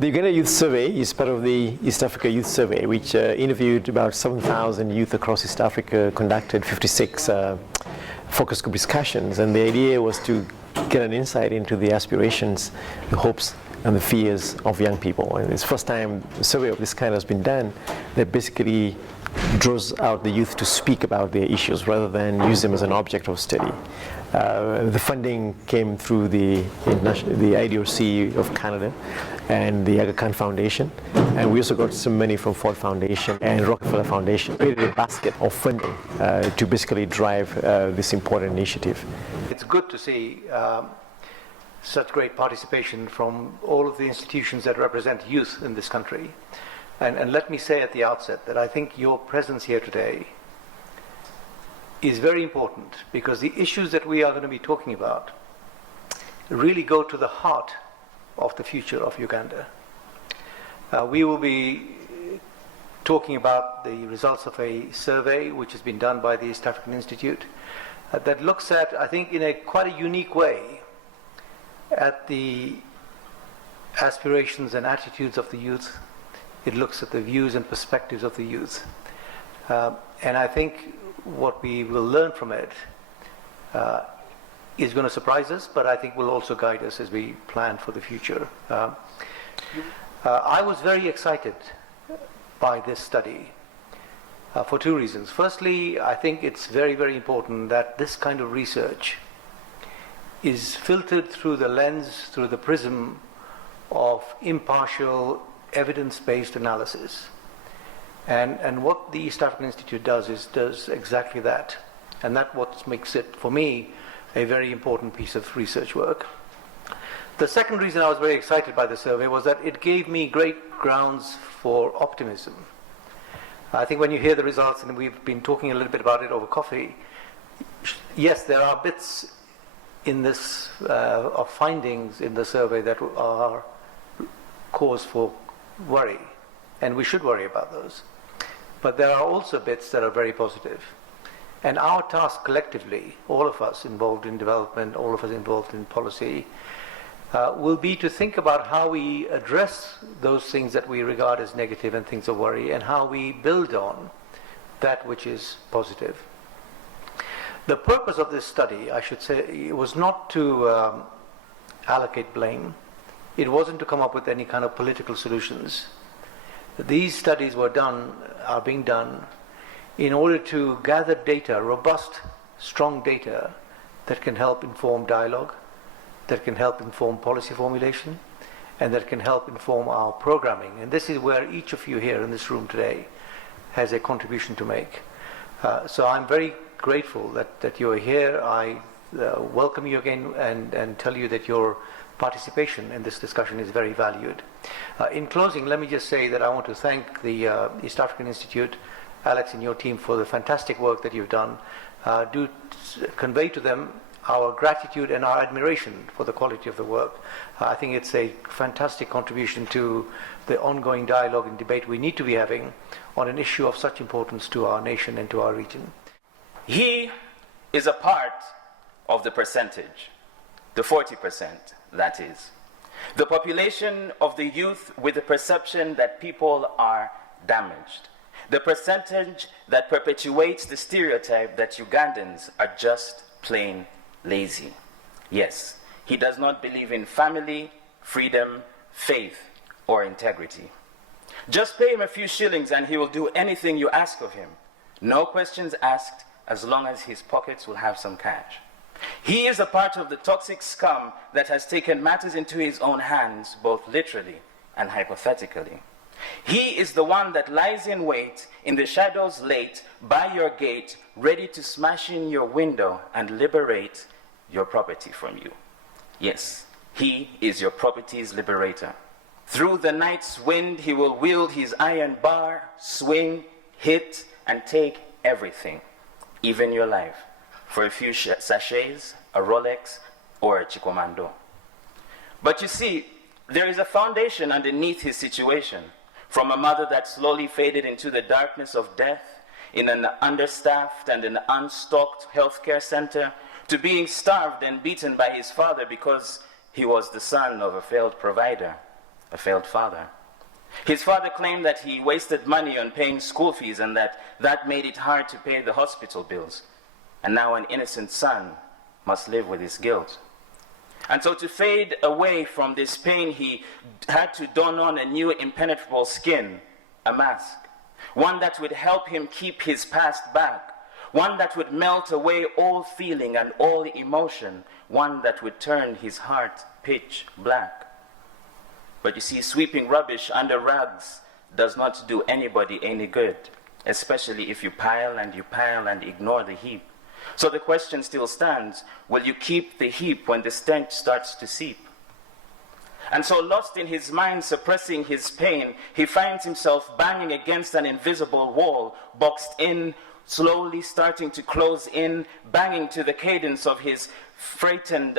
The Uganda Youth Survey is part of the East Africa Youth Survey, which interviewed about 7,000 youth across East Africa, conducted 56 focus group discussions, and the idea was to get an insight into the aspirations, the hopes, and the fears of young people. And it's the first time a survey of this kind has been done that basically draws out the youth to speak about their issues rather than use them as an object of study. The funding came through the IDOC of Canada and the Aga Kahn Foundation, and we also got some money from Ford Foundation and Rockefeller Foundation. We created a basket of funding to basically drive this important initiative. It's good to see such great participation from all of the institutions that represent youth in this country. And let me say at the outset that I think your presence here today is very important, because the issues that we are going to be talking about really go to the heart of the future of Uganda. We will be talking about the results of a survey which has been done by the East African Institute that looks at, I think in quite a unique way, at the aspirations and attitudes of the youth. It looks at the views and perspectives of the youth. And I think what we will learn from it is going to surprise us, but I think will also guide us as we plan for the future. I was very excited by this study for two reasons. Firstly, I think it's very, very important that this kind of research is filtered through the lens, through the prism of impartial, evidence-based analysis. And what the East African Institute does exactly that. And that's what makes it, for me, a very important piece of research work. The second reason I was very excited by the survey was that it gave me great grounds for optimism. I think when you hear the results, and we've been talking a little bit about it over coffee, yes, there are bits in this of findings in the survey that are cause for worry, and we should worry about those. But there are also bits that are very positive. And our task collectively, all of us involved in development, all of us involved in policy, will be to think about how we address those things that we regard as negative and things of worry, and how we build on that which is positive. The purpose of this study, I should say, was not to allocate blame. It wasn't to come up with any kind of political solutions. These studies are being done in order to gather data, robust, strong data, that can help inform dialogue, that can help inform policy formulation, and that can help inform our programming. And this is where each of you here in this room today has a contribution to make. So I'm very grateful that you are here. I welcome you again and tell you that your participation in this discussion is very valued. In closing, let me just say that I want to thank the East African Institute, Alex and your team, for the fantastic work that you've done. Do convey to them our gratitude and our admiration for the quality of the work. I think it's a fantastic contribution to the ongoing dialogue and debate we need to be having on an issue of such importance to our nation and to our region. He is a part of the percentage, the 40%, that is. The population of the youth with the perception that people are damaged. The percentage that perpetuates the stereotype that Ugandans are just plain lazy. Yes, he does not believe in family, freedom, faith, or integrity. Just pay him a few shillings and he will do anything you ask of him. No questions asked, as long as his pockets will have some cash. He is a part of the toxic scum that has taken matters into his own hands, both literally and hypothetically. He is the one that lies in wait in the shadows late by your gate, ready to smash in your window and liberate your property from you. Yes, he is your property's liberator. Through the night's wind, he will wield his iron bar, swing, hit, and take everything, even your life, for a few sachets, a Rolex, or a Chikomando. But you see, there is a foundation underneath his situation. From a mother that slowly faded into the darkness of death in an understaffed and an unstocked healthcare center, to being starved and beaten by his father because he was the son of a failed provider. a failed father. His father claimed that he wasted money on paying school fees and that made it hard to pay the hospital bills. And now an innocent son must live with his guilt. And so to fade away from this pain, he had to don on a new impenetrable skin, a mask, one that would help him keep his past back, one that would melt away all feeling and all emotion, one that would turn his heart pitch black. But you see, sweeping rubbish under rags does not do anybody any good, especially if you pile and ignore the heap. So the question still stands, will you keep the heap when the stench starts to seep? And so lost in his mind, suppressing his pain, he finds himself banging against an invisible wall, boxed in, slowly starting to close in, banging to the cadence of his frightened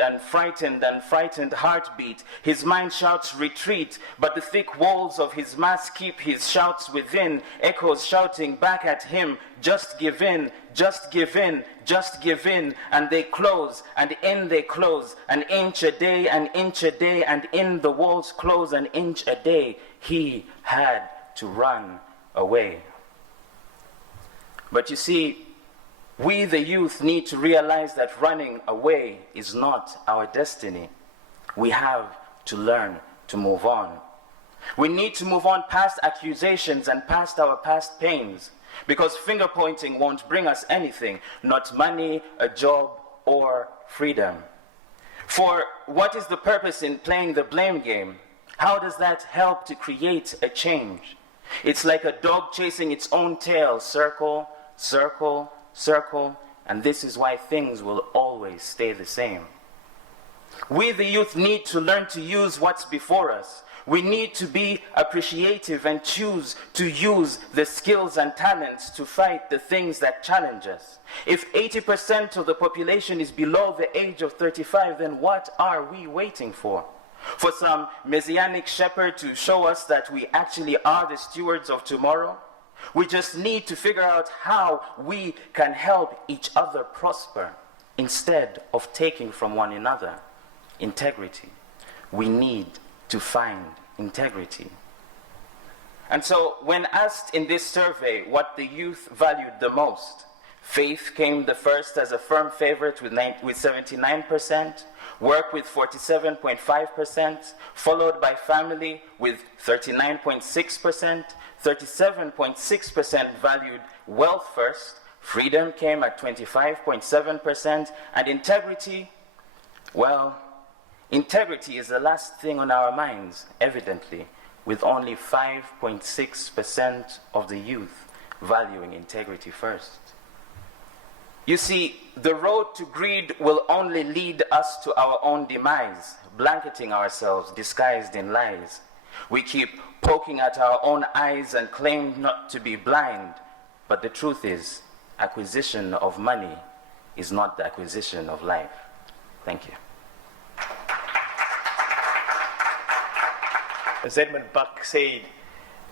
heartbeat. His mind shouts retreat, but the thick walls of his mask keep his shouts within, echoes shouting back at him, just give in, just give in, just give in. And they close, and in they close, an inch a day, an inch a day, and in the walls close an inch a day. He had to run away. But you see, we the youth need to realize that running away is not our destiny. We have to learn to move on. We need to move on past accusations and past our past pains, because finger pointing won't bring us anything, not money, a job, or freedom. For what is the purpose in playing the blame game? How does that help to create a change? It's like a dog chasing its own tail, circle, circle, circle, and this is why things will always stay the same. We the youth need to learn to use what's before us. We need to be appreciative and choose to use the skills and talents to fight the things that challenge us. If 80% of the population is below the age of 35, then what are we waiting for? For some messianic shepherd to show us that we actually are the stewards of tomorrow? We just need to figure out how we can help each other prosper instead of taking from one another. Integrity. We need to find integrity. And so when asked in this survey what the youth valued the most, faith came the first as a firm favorite with 79%, work with 47.5%, followed by family with 39.6%, 37.6% valued wealth first, freedom came at 25.7%, and integrity, well, integrity is the last thing on our minds, evidently, with only 5.6% of the youth valuing integrity first. You see, the road to greed will only lead us to our own demise, blanketing ourselves disguised in lies. We keep poking at our own eyes and claim not to be blind, but the truth is, acquisition of money is not the acquisition of life. Thank you. As Edmund Buck said,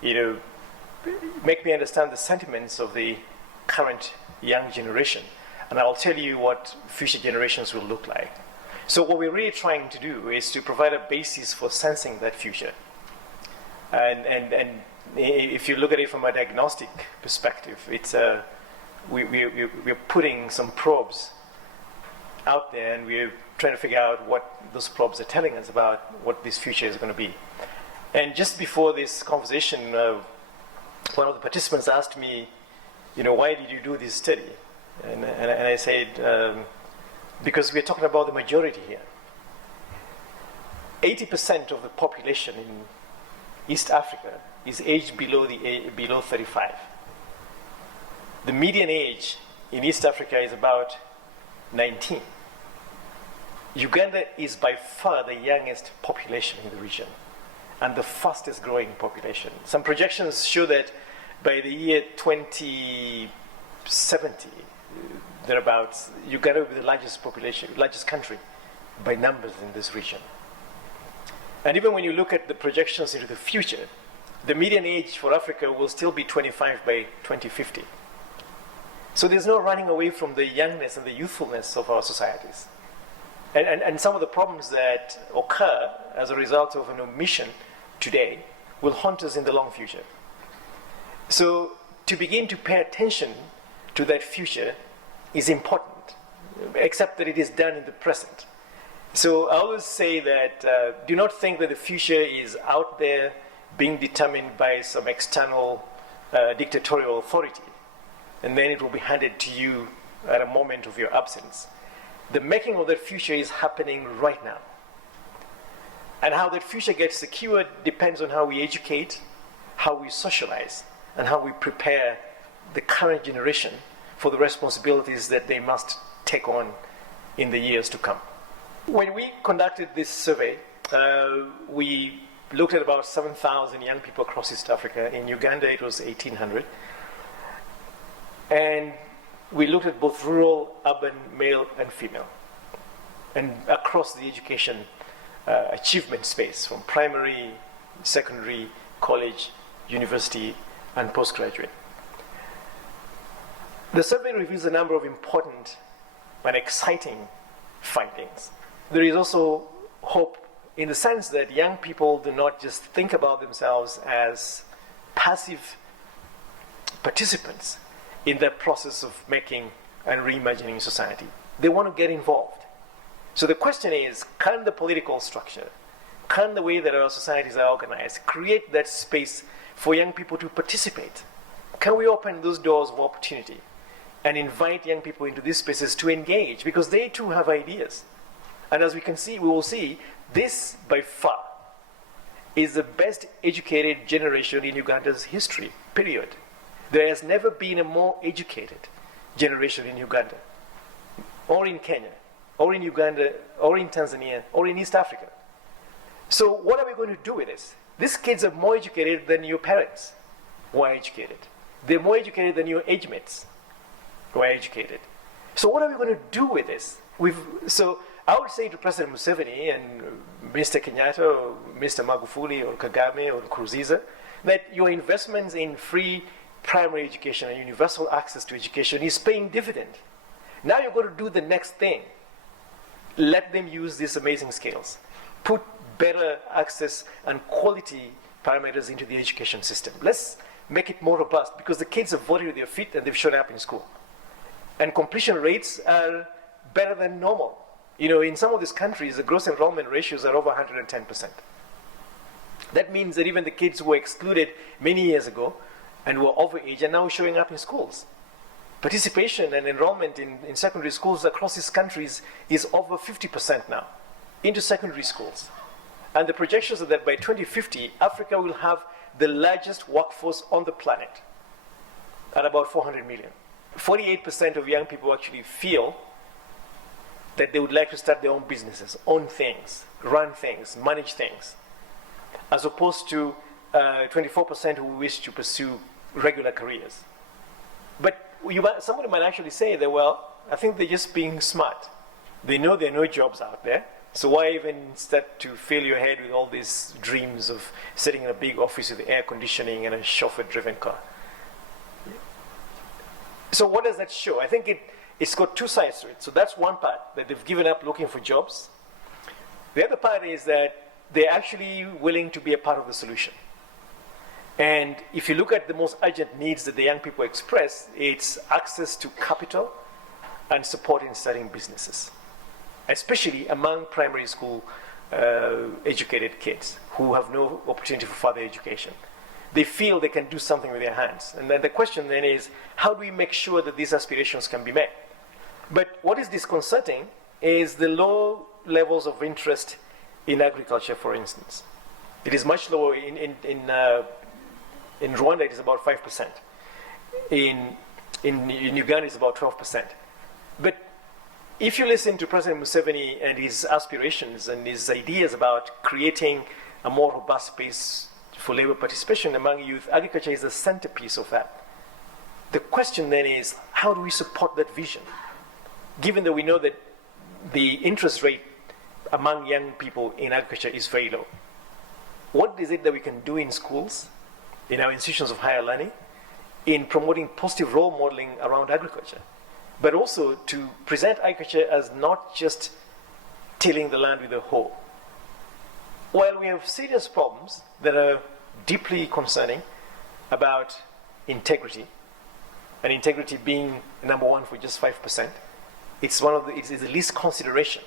make me understand the sentiments of the current young generation, and I'll tell you what future generations will look like. So what we're really trying to do is to provide a basis for sensing that future. And if you look at it from a diagnostic perspective, it's we're putting some probes out there, and we're trying to figure out what those probes are telling us about what this future is going to be. And just before this conversation, one of the participants asked me, why did you do this study? And I said, because we're talking about the majority here. 80% of the population in East Africa is aged below 35. The median age in East Africa is about 19. Uganda is by far the youngest population in the region and the fastest growing population. Some projections show that by the year 2070, thereabouts, Uganda will be the largest population, largest country by numbers in this region. And even when you look at the projections into the future, the median age for Africa will still be 25 by 2050. So there's no running away from the youngness and the youthfulness of our societies. And some of the problems that occur as a result of an omission today will haunt us in the long future. So to begin to pay attention to that future is important, except that it is done in the present. So I always say that do not think that the future is out there being determined by some external dictatorial authority, and then it will be handed to you at a moment of your absence. The making of that future is happening right now. And how that future gets secured depends on how we educate, how we socialize, and how we prepare the current generation for the responsibilities that they must take on in the years to come. When we conducted this survey, we looked at about 7,000 young people across East Africa. In Uganda, it was 1,800. And we looked at both rural, urban, male, and female, and across the education achievement space, from primary, secondary, college, university, and postgraduate. The survey reveals a number of important and exciting findings. There is also hope in the sense that young people do not just think about themselves as passive participants in the process of making and reimagining society. They want to get involved. So the question is, can the political structure, can the way that our societies are organized create that space for young people to participate? Can we open those doors of opportunity and invite young people into these spaces to engage, because they too have ideas? And as we will see, this by far is the best educated generation in Uganda's history, period. There has never been a more educated generation in Uganda, or in Kenya, or in Uganda, or in Tanzania, or in East Africa. So what are we going to do with this? These kids are more educated than your parents who are educated. They're more educated than your age mates who are educated. So what are we going to do with this? So I would say to President Museveni and Mr. Kenyatta or Mr. Magufuli or Kagame or Nkurunziza that your investments in free primary education and universal access to education is paying dividend. Now you're going to do the next thing. Let them use these amazing skills. Put better access and quality parameters into the education system. Let's make it more robust, because the kids have voted with their feet and they've shown up in school. And completion rates are better than normal. You know, in some of these countries, the gross enrollment ratios are over 110%. That means that even the kids who were excluded many years ago and were overage are now showing up in schools. Participation and enrollment in secondary schools across these countries is over 50% now, into secondary schools. And the projections are that by 2050, Africa will have the largest workforce on the planet at about 400 million. 48% of young people actually feel that they would like to start their own businesses, own things, run things, manage things, as opposed to 24% who wish to pursue regular careers. But somebody might actually say that, well, I think they're just being smart. They know there are no jobs out there, so why even start to fill your head with all these dreams of sitting in a big office with air conditioning and a chauffeur-driven car? So what does that show? I think it's got two sides to it. So that's one part, that they've given up looking for jobs. The other part is that they're actually willing to be a part of the solution. And if you look at the most urgent needs that the young people express, it's access to capital and support in starting businesses, especially among primary school educated kids who have no opportunity for further education. They feel they can do something with their hands. And then the question then is, how do we make sure that these aspirations can be met? But what is disconcerting is the low levels of interest in agriculture, for instance. It is much lower. In Rwanda, it is about 5%. In Uganda, it's about 12%. But if you listen to President Museveni and his aspirations and his ideas about creating a more robust space for labor participation among youth, agriculture is the centerpiece of that. The question then is, how do we support that vision? Given that we know that the interest rate among young people in agriculture is very low. What is it that we can do in schools, in our institutions of higher learning, in promoting positive role modeling around agriculture, but also to present agriculture as not just tilling the land with a hoe, while we have serious problems that are deeply concerning about integrity, and integrity being number one for just 5%, it's the least consideration.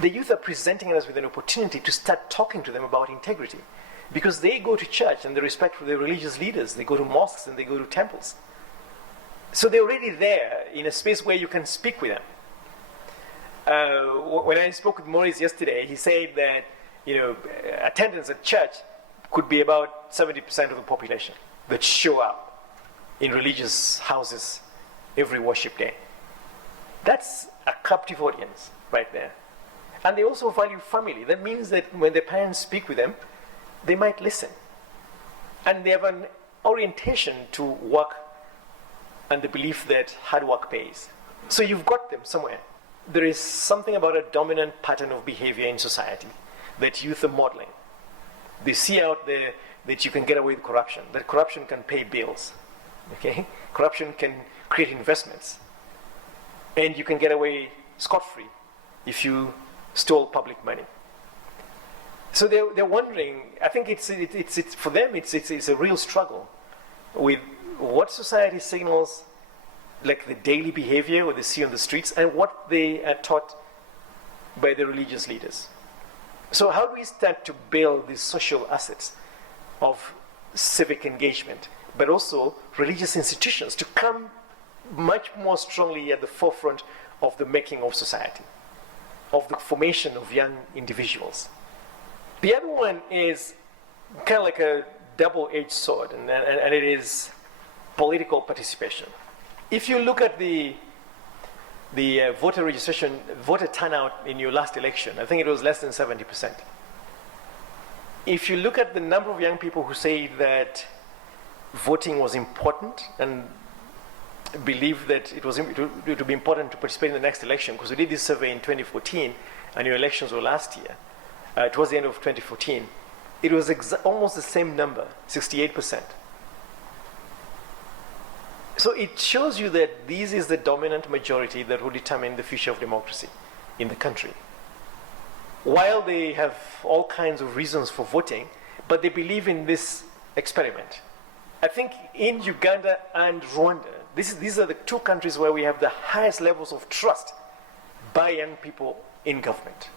The youth are presenting us with an opportunity to start talking to them about integrity, because they go to church and they respect for their religious leaders. They go to mosques and they go to temples. So they're already there in a space where you can speak with them. When I spoke with Maurice yesterday, he said that attendance at church could be about 70% of the population that show up in religious houses every worship day. That's a captive audience right there. And they also value family. That means that when their parents speak with them, they might listen. And they have an orientation to work and the belief that hard work pays. So you've got them somewhere. There is something about a dominant pattern of behavior in society that youth are modeling. They see out there that you can get away with corruption, that corruption can pay bills. Okay? Corruption can create investments. And you can get away scot-free if you stole public money. So they're wondering, I think it's for them it's a real struggle with what society signals, like the daily behavior what they see on the streets, and what they are taught by the religious leaders. So how do we start to build these social assets of civic engagement, but also religious institutions to come much more strongly at the forefront of the making of society, of the formation of young individuals? The other one is kind of like a double-edged sword, and it is political participation. If you look at the voter registration, voter turnout in your last election, I think it was less than 70%. If you look at the number of young people who say that voting was important and believe that it would be important to participate in the next election, because we did this survey in 2014 and your elections were last year, towards the end of 2014, it was almost the same number, 68%. So it shows you that this is the dominant majority that will determine the future of democracy in the country. While they have all kinds of reasons for voting, but they believe in this experiment. I think in Uganda and Rwanda, these are the two countries where we have the highest levels of trust by young people in government.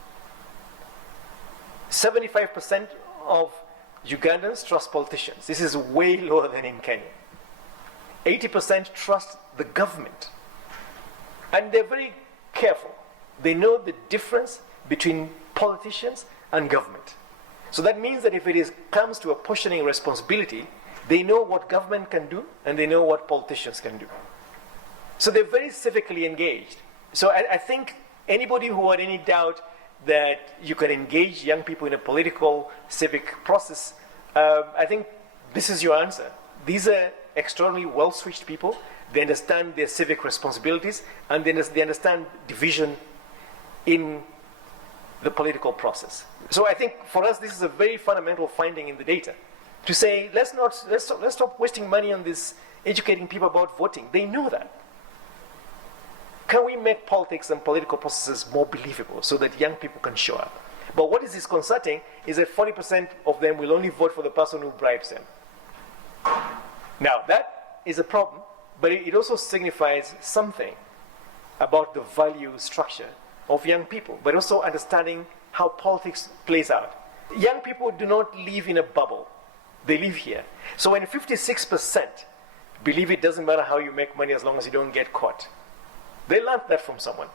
75% of Ugandans trust politicians. This is way lower than in Kenya. 80% trust the government. And they're very careful. They know the difference between politicians and government. So that means that if it comes to apportioning responsibility, they know what government can do and they know what politicians can do. So they're very civically engaged. So I think anybody who had any doubt that you can engage young people in a political, civic process, I think this is your answer. These are extraordinarily well-switched people. They understand their civic responsibilities, and they understand division in the political process. So I think for us, this is a very fundamental finding in the data. To say, let's stop wasting money on this, educating people about voting. They know that. Can we make politics and political processes more believable so that young people can show up? But what is disconcerting is that 40% of them will only vote for the person who bribes them. Now, that is a problem, but it also signifies something about the value structure of young people, but also understanding how politics plays out. Young people do not live in a bubble. They live here. So when 56% believe it doesn't matter how you make money as long as you don't get caught, they learned that from someone.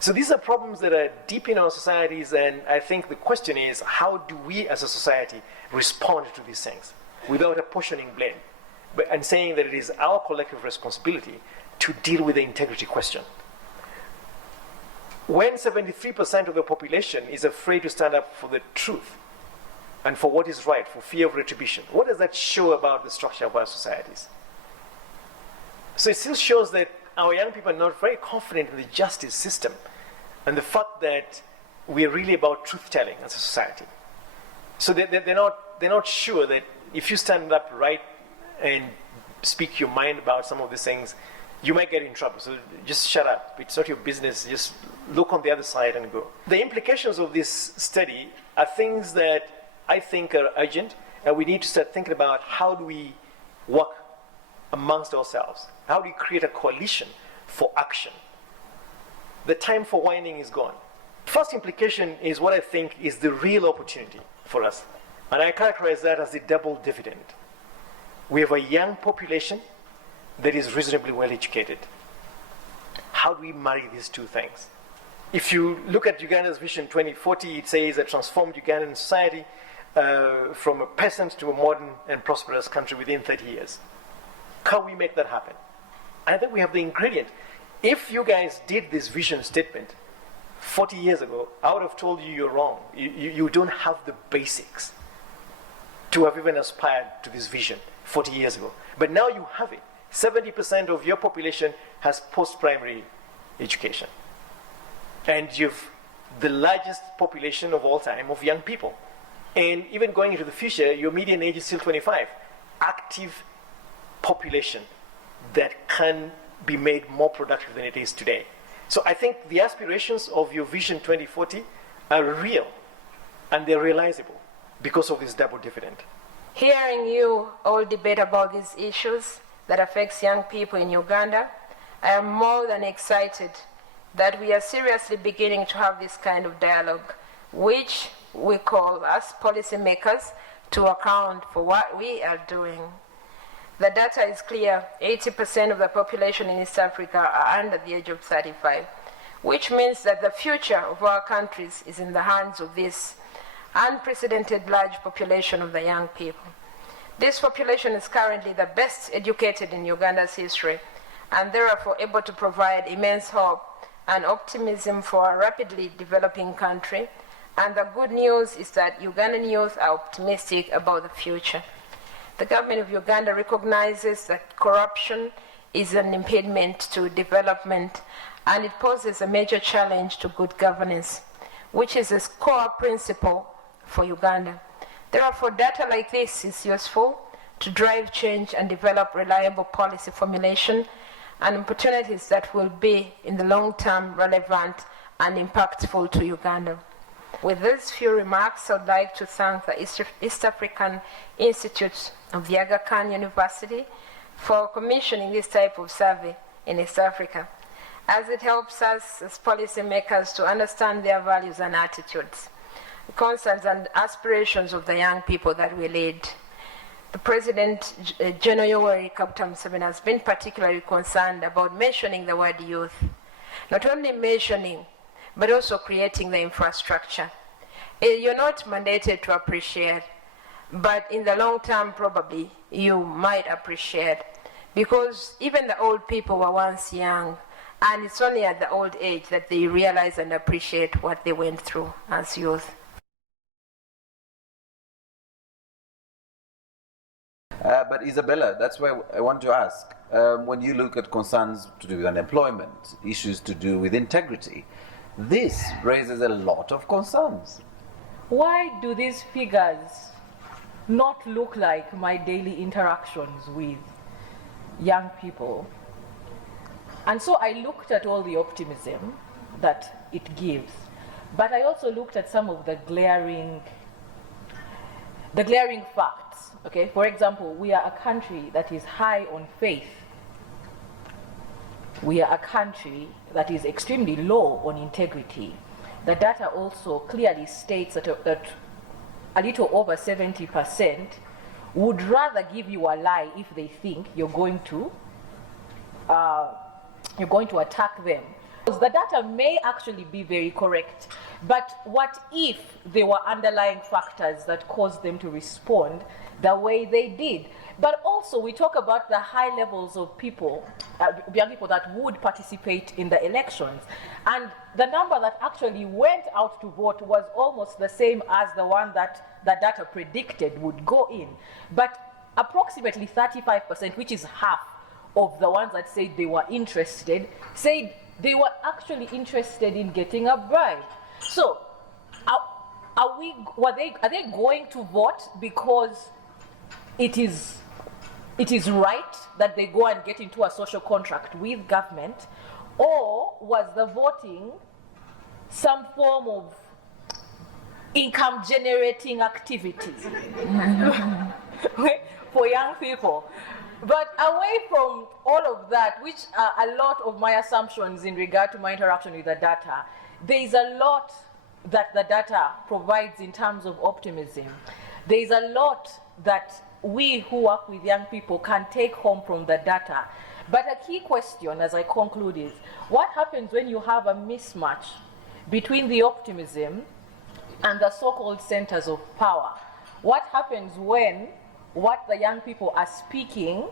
So these are problems that are deep in our societies, and I think the question is, how do we as a society respond to these things without apportioning blame, and saying that it is our collective responsibility to deal with the integrity question? When 73% of the population is afraid to stand up for the truth and for what is right, for fear of retribution, what does that show about the structure of our societies? So it still shows that our young people are not very confident in the justice system and the fact that we are really about truth-telling as a society. So they're not sure that if you stand up right and speak your mind about some of these things, you might get in trouble. So just shut up. It's not your business. Just look on the other side and go. The implications of this study are things that I think are urgent, and we need to start thinking about how do we work amongst ourselves? How do we create a coalition for action? The time for whining is gone. First implication is what I think is the real opportunity for us. And I characterize that as the double dividend. We have a young population that is reasonably well educated. How do we marry these two things? If you look at Uganda's Vision 2040, it says a transformed Ugandan society from a peasant to a modern and prosperous country within 30 years. How we make that happen? I think we have the ingredient. If you guys did this vision statement 40 years ago, I would have told you you're wrong. You don't have the basics to have even aspired to this vision 40 years ago. But now you have it. 70% of your population has post-primary education. And you've the largest population of all time of young people. And even going into the future, your median age is still 25. Active population that can be made more productive than it is today. So I think the aspirations of your Vision 2040 are real and they're realizable because of this double dividend. Hearing you all debate about these issues that affects young people in Uganda, I am more than excited that we are seriously beginning to have this kind of dialogue, which we call as policymakers to account for what we are doing. The data is clear. 80% of the population in East Africa are under the age of 35, which means that the future of our countries is in the hands of this unprecedented large population of the young people. This population is currently the best educated in Uganda's history, and therefore able to provide immense hope and optimism for a rapidly developing country. And the good news is that Ugandan youth are optimistic about the future. The government of Uganda recognizes that corruption is an impediment to development, and it poses a major challenge to good governance, which is a core principle for Uganda. Therefore, data like this is useful to drive change and develop reliable policy formulation and opportunities that will be, in the long term, relevant and impactful to Uganda. With these few remarks, I would like to thank the East African Institute of the Aga Kahn University for commissioning this type of survey in East Africa, as it helps us as policymakers to understand their values and attitudes, concerns and aspirations of the young people that we lead. The President, General Yoweri Kaguta Museveni, has been particularly concerned about mentioning the word youth. Not only mentioning, but also creating the infrastructure. You're not mandated to appreciate, but in the long term, probably you might appreciate, because even the old people were once young, and it's only at the old age that they realize and appreciate what they went through as youth. But Isabella, that's why I want to ask, when you look at concerns to do with unemployment, issues to do with integrity, this raises a lot of concerns. Why do these figures not look like my daily interactions with young people? And so I looked at all the optimism that it gives, but I also looked at some of the glaring facts. Okay, for example, we are a country that is high on faith. We are a country that is extremely low on integrity. The data also clearly states that a little over 70% would rather give you a lie if they think you're going to attack them. The data may actually be very correct, but what if there were underlying factors that caused them to respond the way they did? But also we talk about the high levels of people, young people that would participate in the elections. And the number that actually went out to vote was almost the same as the one that the data predicted would go in. But approximately 35%, which is half of the ones that said they were interested, said they were actually interested in getting a bribe. So are they going to vote because it is it is right that they go and get into a social contract with government, or was the voting some form of income generating activity for young people? But away from all of that, which are a lot of my assumptions in regard to my interaction with the data, there is a lot that the data provides in terms of optimism. There is a lot that we who work with young people can take home from the data. But a key question as I conclude is, what happens when you have a mismatch between the optimism and the so-called centers of power? What happens when what the young people are speaking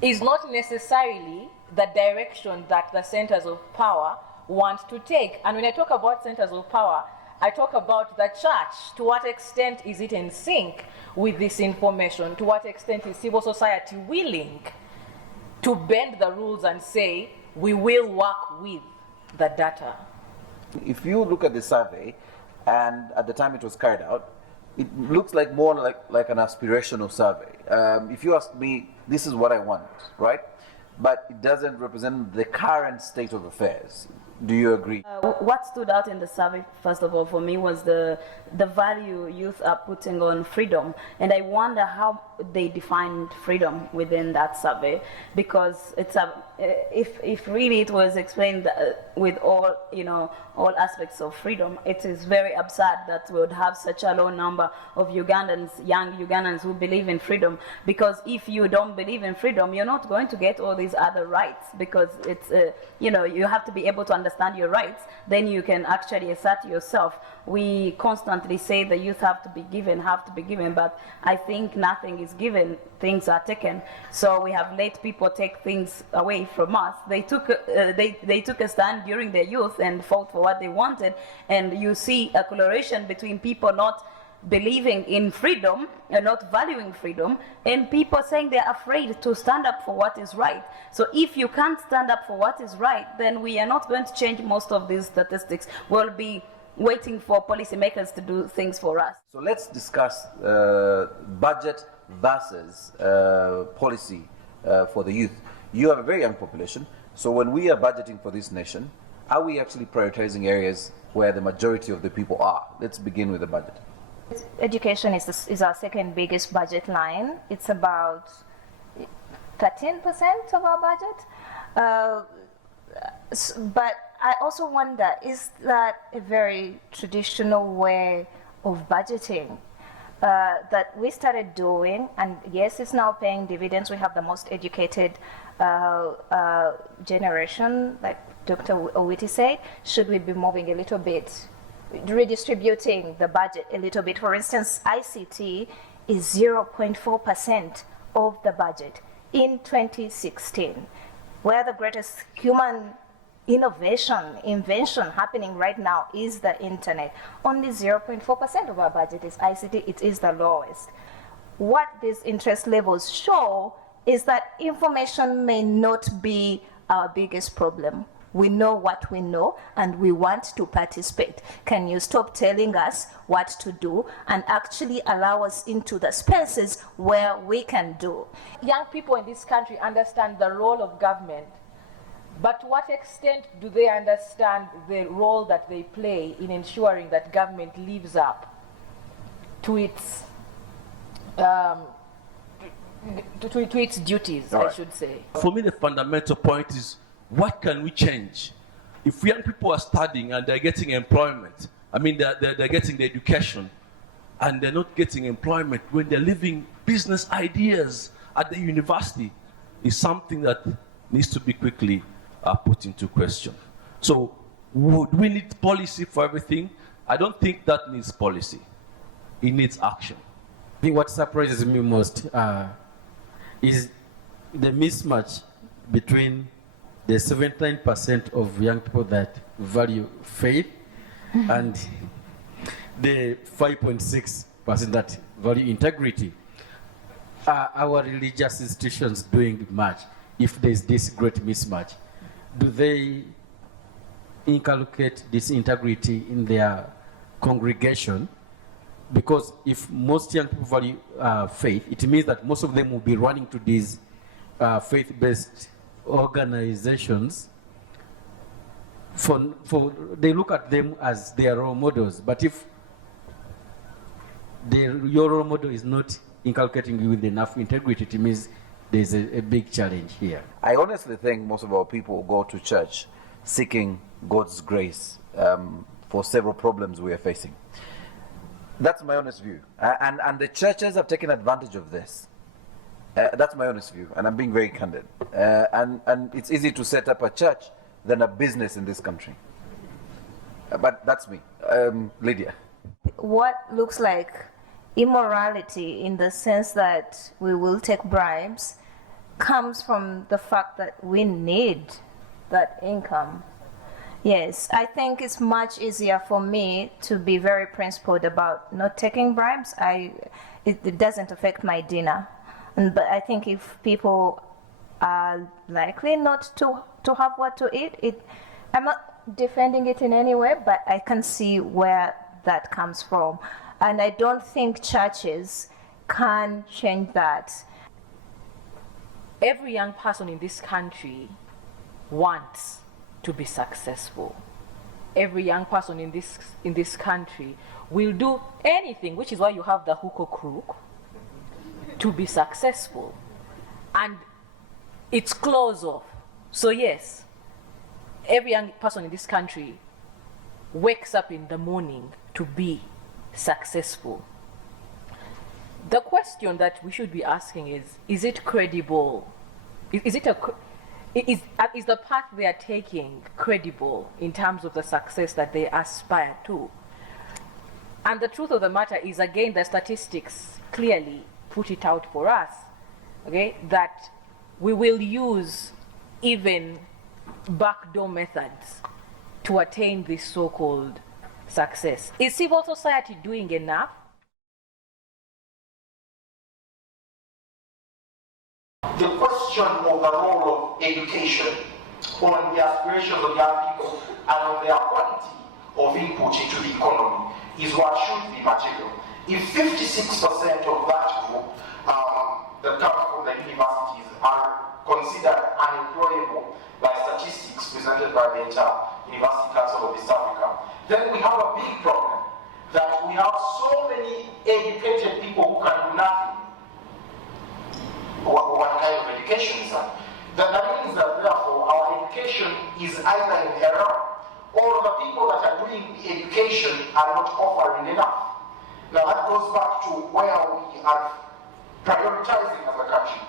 is not necessarily the direction that the centers of power want to take? And when I talk about centers of power, I talk about the church. To what extent is it in sync with this information? To what extent is civil society willing to bend the rules and say, we will work with the data? If you look at the survey, and at the time it was carried out, it looks like more like an aspirational survey. If you ask me, this is what I want, right? But it doesn't represent the current state of affairs. Do you agree? What stood out in the survey, first of all, for me was the value youth are putting on freedom. And I wonder how they defined freedom within that survey, because it's if really it was explained with all aspects of freedom, it is very absurd that we would have such a low number of young Ugandans who believe in freedom. Because if you don't believe in freedom, you're not going to get all these other rights, because it's you have to be able to understand your rights, then you can actually assert yourself. We constantly say the youth have to be given, but I think nothing is given, things are taken. So we have let people take things away from us. They took a stand during their youth and fought for what they wanted, and you see a correlation between people not believing in freedom and not valuing freedom, and people saying they're afraid to stand up for what is right. So if you can't stand up for what is right, then we are not going to change most of these statistics. We'll be waiting for policymakers to do things for us. So let's discuss budget versus policy for the youth. You have a very young population, so when we are budgeting for this nation, are we actually prioritizing areas where the majority of the people are? Let's begin with the budget. Education is our second biggest budget line. It's about 13% of our budget. But I also wonder, is that a very traditional way of budgeting that we started doing? And yes, it's now paying dividends. We have the most educated generation, like Dr. Owiti said. Should we be moving a little bit, redistributing the budget a little bit? For instance, ICT is 0.4% of the budget in 2016, where the greatest human invention happening right now is the internet. Only 0.4% of our budget is ICT. It is the lowest. What these interest levels show is that information may not be our biggest problem. We know what we know, and we want to participate. Can you stop telling us what to do and actually allow us into the spaces where we can do? Young people in this country understand the role of government, but to what extent do they understand the role that they play in ensuring that government lives up to its to its duties, I should say? For me, the fundamental point is, what can we change? If young people are studying and they're getting employment, I mean, they're getting the education, and they're not getting employment when they're living business ideas at the university, is something that needs to be quickly put into question. So, would we need policy for everything? I don't think that needs policy. It needs action. I think what surprises me most is the mismatch between the 79% of young people that value faith and the 5.6% that value integrity. Are our religious institutions doing much if there's this great mismatch? Do they inculcate this integrity in their congregation because if most young people value faith, it means that most of them will be running to these faith-based organizations. They look at them as their role models, but if your role model is not inculcating you with enough integrity, it means there's a big challenge here. I honestly think most of our people go to church seeking God's grace for several problems we are facing. That's my honest view. And the churches have taken advantage of this. That's my honest view, and I'm being very candid. And it's easy to set up a church than a business in this country. But that's me. Lydia. What looks like immorality, in the sense that we will take bribes, comes from the fact that we need that income. Yes, I think it's much easier for me to be very principled about not taking bribes. It doesn't affect my dinner. But I think if people are likely not to have what to eat, I'm not defending it in any way, but I can see where that comes from. And I don't think churches can change that. Every young person in this country wants to be successful. Every young person in this country will do anything, which is why you have the hook or crook, to be successful. And it's close off. So yes, every young person in this country wakes up in the morning to be successful. The question that we should be asking is it credible? Is the path they are taking credible in terms of the success that they aspire to? And the truth of the matter is, again, the statistics clearly put it out for us, okay, that we will use even backdoor methods to attain this so-called success. Is civil society doing enough? The question of the role of education on the aspirations of young people and on their quality of input into the economy is what should be material. If 56% of that group that come from the universities are considered unemployable by statistics presented by the University Council of East Africa, then we have a big problem, that we have so many educated people who can do nothing. What kind of education is that? That means that therefore our education is either in error, or the people that are doing the education are not offering enough. Now that goes back to where we are prioritizing as a country.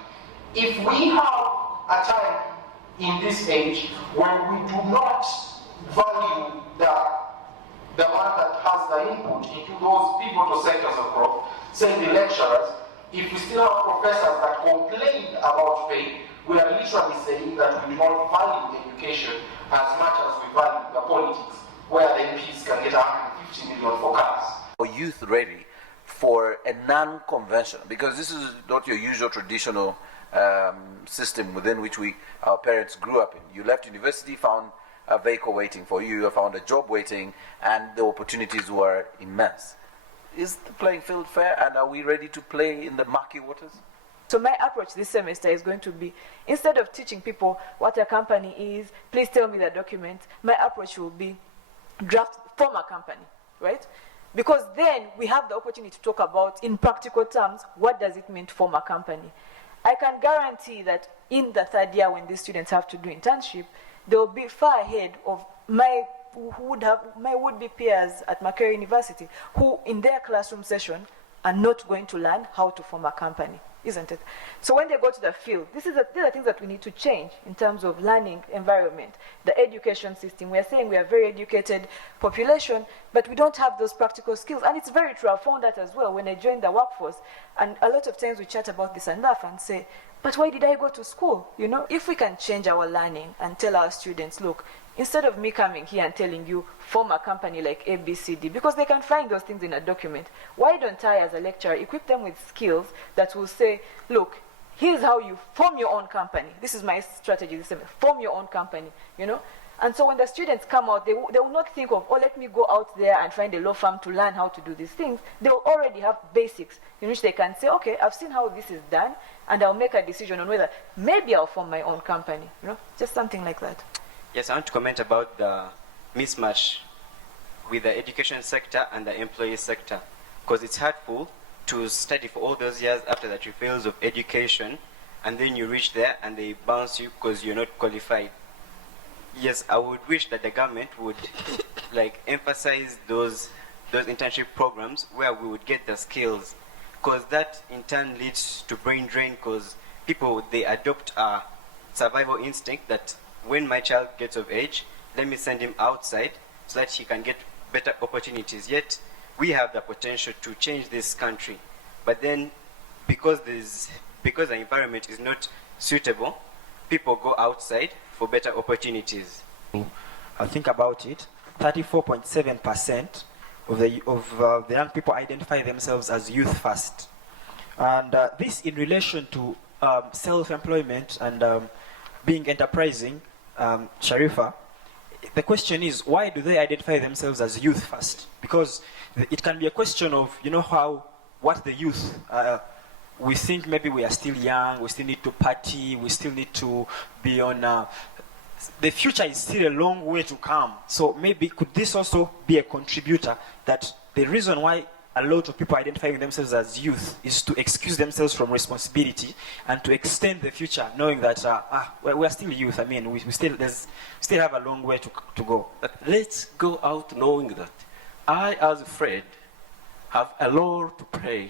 If we have a time in this age when we do not value the one that has the input into those pivotal sectors of growth, say the lecturers, if we still have professors that complain about pay, we are literally saying that we do not value education as much as we value the politics, where the MPs can get 150 million for cars. Are youth ready for a non-conventional, because this is not your usual traditional system within which our parents grew up in. You left university, found a vehicle waiting for you, you found a job waiting, and the opportunities were immense. Is the playing field fair, and are we ready to play in the murky waters? So my approach this semester is going to be, instead of teaching people what a company is, please tell me the document, my approach will be form a company, right? Because then we have the opportunity to talk about, in practical terms, what does it mean to form a company. I can guarantee that in the third year, when these students have to do internship, they will be far ahead of my would-be peers at Makerere University, who in their classroom session are not going to learn how to form a company, isn't it? So when they go to the field, these are things that we need to change in terms of learning environment, the education system. We are saying we are a very educated population, but we don't have those practical skills. And it's very true. I found that as well when I joined the workforce. And a lot of times we chat about this and laugh and say, but why did I go to school? You know, if we can change our learning and tell our students, look, instead of me coming here and telling you, form a company like ABCD, because they can find those things in a document, why don't I, as a lecturer, equip them with skills that will say, look, here's how you form your own company. This is my strategy this semester. Form your own company, you know. And so when the students come out, they will not think of, oh, let me go out there and find a law firm to learn how to do these things. They will already have basics in which they can say, okay, I've seen how this is done, and I'll make a decision on whether maybe I'll form my own company. Just something like that. Yes, I want to comment about the mismatch with the education sector and the employee sector, because it's hurtful to study for all those years after the 3 fields of education, and then you reach there and they bounce you because you're not qualified. Yes, I would wish that the government would emphasize those internship programs where we would get the skills, because that in turn leads to brain drain, because people, they adopt a survival instinct that when my child gets of age, let me send him outside so that he can get better opportunities. Yet we have the potential to change this country, but then because the environment is not suitable, people go outside for better opportunities. I think about it, 34.7% of the young people identify themselves as youth first. And this in relation to self-employment and being enterprising, Sharifa, the question is, why do they identify themselves as youth first? Because it can be a question of, what the youth, we think maybe we are still young, we still need to party, we still need to be on, the future is still a long way to come. So maybe could this also be a contributor, that the reason why a lot of people identifying themselves as youth is to excuse themselves from responsibility and to extend the future, knowing that we are still youth. I mean, we still have a long way to go. But let's go out knowing that I, as Fred, have a role to play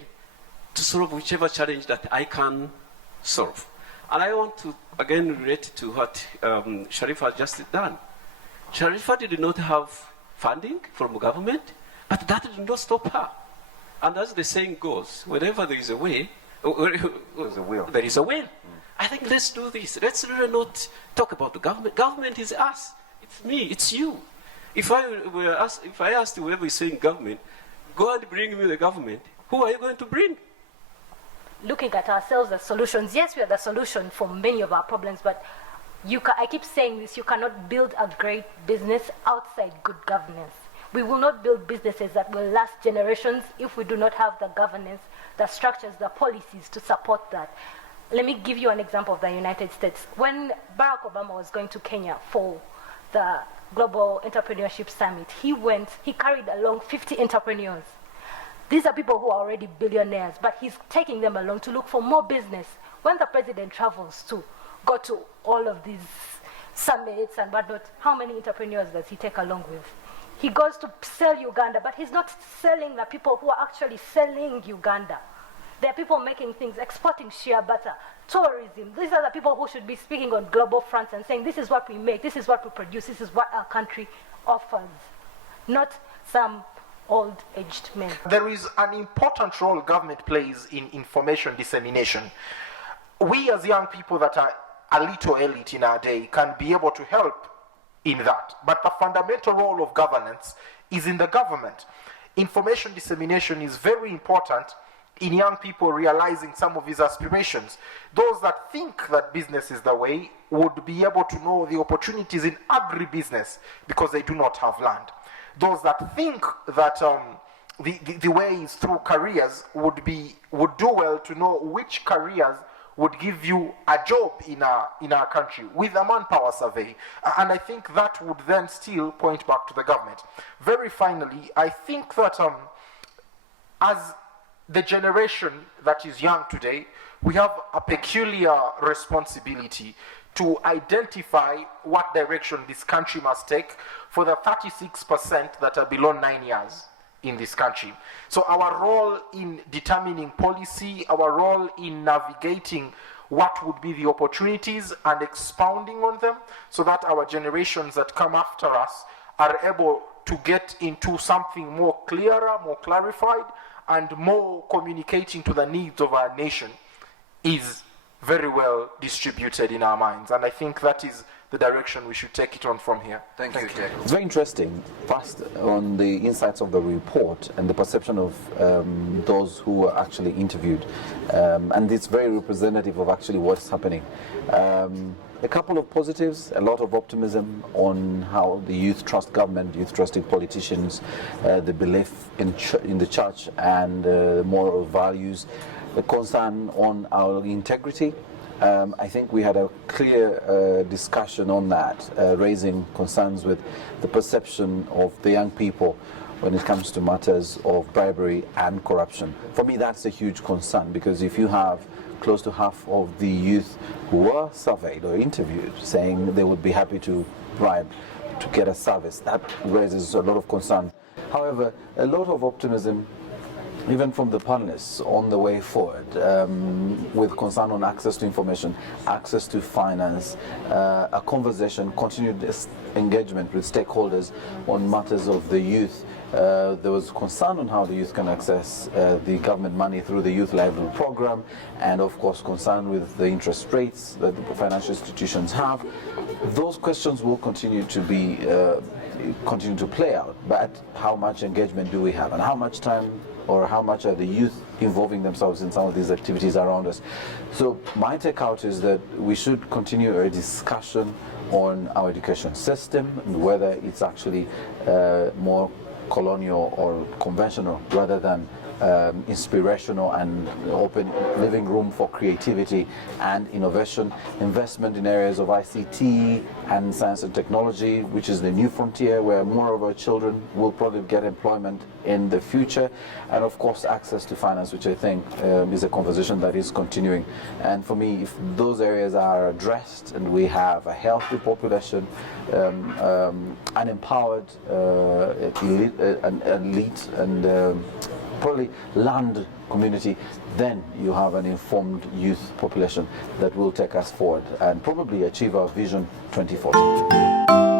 to solve whichever challenge that I can solve. And I want to again relate to what Sharifa just done. Sharifa did not have funding from government, but that did not stop her. And as the saying goes, wherever there is a way, there is a will. I think let's do this. Let's really not talk about the government. Government is us. It's me. It's you. If I asked whoever is saying government, go and bring me the government, who are you going to bring? Looking at ourselves as solutions. Yes, we are the solution for many of our problems, but I keep saying this, you cannot build a great business outside good governance. We will not build businesses that will last generations if we do not have the governance, the structures, the policies to support that. Let me give you an example of the United States. When Barack Obama was going to Kenya for the Global Entrepreneurship Summit, he carried along 50 entrepreneurs. These are people who are already billionaires, but he's taking them along to look for more business. When the president travels to go to all of these summits and whatnot, how many entrepreneurs does he take along with? He goes to sell Uganda, but he's not selling the people who are actually selling Uganda. There are people making things, exporting shea butter, tourism. These are the people who should be speaking on global fronts and saying, this is what we make, this is what we produce, this is what our country offers. Not some old-aged men. There is an important role government plays in information dissemination. We as young people that are a little elite in our day can be able to help in that. But the fundamental role of governance is in the government. Information dissemination is very important in young people realizing some of these aspirations. Those that think that business is the way would be able to know the opportunities in agribusiness because they do not have land. Those that think that the way is through careers would do well to know which careers would give you a job in our country with a manpower survey. And I think that would then still point back to the government. Very finally, I think that as the generation that is young today, we have a peculiar responsibility to identify what direction this country must take for the 36% that are below 9 years in this country. So our role in determining policy, our role in navigating what would be the opportunities and expounding on them so that our generations that come after us are able to get into something more clearer, more clarified, and more communicating to the needs of our nation is very well distributed in our minds. And I think that is the direction we should take it on from here. Thank you. It's very interesting, first on the insights of the report and the perception of those who were actually interviewed. And it's very representative of actually what's happening. A couple of positives, a lot of optimism on how the youth trust government, youth trusting politicians, the belief in the church and moral values, the concern on our integrity. I think we had a clear discussion on that, raising concerns with the perception of the young people when it comes to matters of bribery and corruption. For me, that's a huge concern, because if you have close to half of the youth who were surveyed or interviewed saying they would be happy to bribe to get a service, that raises a lot of concern. However, a lot of optimism even from the panelists on the way forward, with concern on access to information, access to finance, a conversation, continued engagement with stakeholders on matters of the youth. There was concern on how the youth can access the government money through the Youth Livelihood Program, and of course concern with the interest rates that the financial institutions have. Those questions will continue to be continue to play out, but how much engagement do we have, and how much time or how much are the youth involving themselves in some of these activities around us? So my takeout is that we should continue a discussion on our education system and whether it's actually more colonial or conventional rather than inspirational and open, living room for creativity and innovation, investment in areas of ICT and science and technology, which is the new frontier where more of our children will probably get employment in the future, and of course access to finance, which I think is a conversation that is continuing. And for me, if those areas are addressed and we have a healthy population, an empowered elite and probably land community, then you have an informed youth population that will take us forward and probably achieve our Vision 2040.